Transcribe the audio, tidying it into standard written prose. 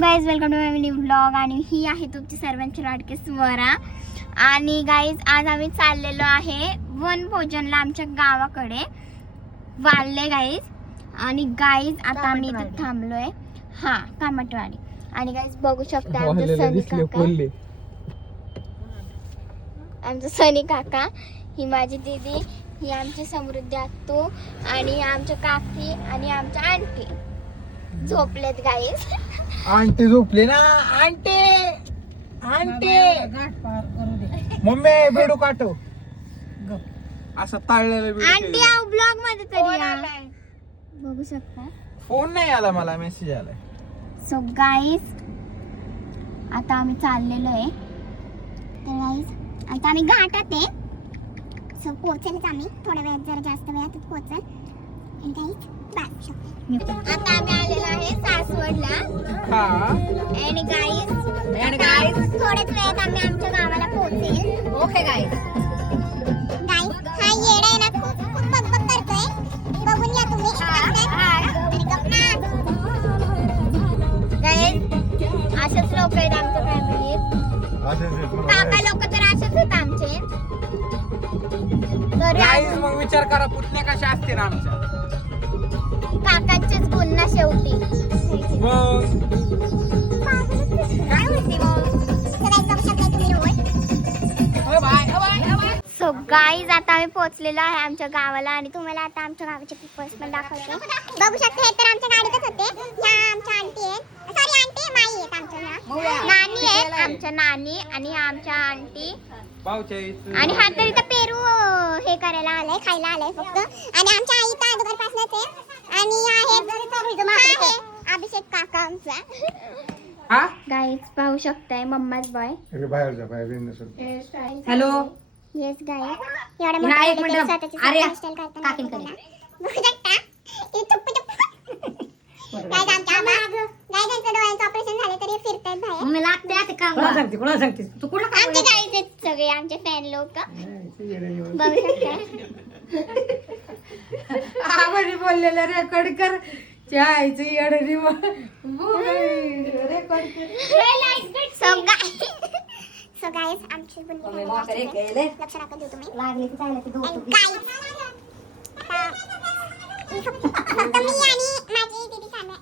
Guys welcome to my new vlog. आणि ही आहे तुमची सर्वांची लाडकी स्वरा. आणि गाईज आज आम्ही चाललेलो आहे वनभोजनला आमच्या गावाकडे वाळले गाईज. आणि गाईज आता आम्ही इथे थांबलोय. हा, कामटवाडी. आणि गाईज बघू शकता आमचं सनी काका, आमचं सनी काका, ही माझी दीदी, ही आमची समृद्धी आत्तू आणि आमच्या काकी आणि आमच्या आंटी झोपलेत गाईज. आंटी झोपले ना. आंटी आंटी मम्मी बेडू काटो असं ताळलेलं आंटी आव ब्लॉग मध्ये तरी या. बघू शकता फोन नाही आला, मला मेसेज आलाय. सो गाईज आता आम्ही चाललेलो आहे. तर गाईज आता आम्ही घाटात आहे. सो पोहोचेलच आम्ही थोड्या वेळात, जरा जास्त वेळात पोहोचल. आणि गाईज आता आम्ही आलेलो आहे सासवडला. आणि गाईज थोड्याच वेळात आम्ही आमच्या गावाला पोहोचेल. Okay guys. गाईज हा येडा आहे ना, खूप खूप बकबक करतोय. बघून या तुम्ही. आणि गप्पा गाईज असेच लोक आहेत आमच्या फॅमिलीत. काका लोक तर असेच आहेत आमचे. तर मग विचार करा पुतण्या कशा असतील आमच्या. काकांचेच गुण ना शेवटी. काय होते सो गाईज आता आम्ही पोहोचलेलो आहे आमच्या गावाला. आणि तुम्हाला आता आमच्या गावाचे पिपर्स पण दाखवते. बघू शकते हे तर आमच्या गाडीतच होते. ह्या आमच्या आंटी आहेत, सॉरी आंटी माई आहेत आमच्या, नानी आहेत आमच्या, नानी आणि आमच्या आंटी. आणि हा तर इथं पेरू हे करायला आलाय, खायला आलाय फक्त. आणि आमच्या आई तर अगोदरपासूनच आहे. आणि आहे अभिषेक काका आमचा. गाईज पाहू शकताय मम्माच बॉय. हॅलो. येस गाईज एवढ्या मोठ्या स्वतःची हेअरस्टाईल करताना बघू शकता. गाईज आमच्या आबा, गाईज यांचं डोळ्यांचं ऑपरेशन झालं तरी फिरतायत बाहेर. मी लागते आता काम. कोणाला सांगते तू? कुठं आमचे गाईज आहेत सगळे आमचे फॅन लोक. बघू शकता. आवडी बोललेलं रेकॉर्ड कर. चायचं येडरी रेकॉर्ड कर. सो गाईज आमची बुंदी लक्ष राखत देऊ तुम्ही. लागले की चालले की फक्त मी आणि माझी दीदी चालले.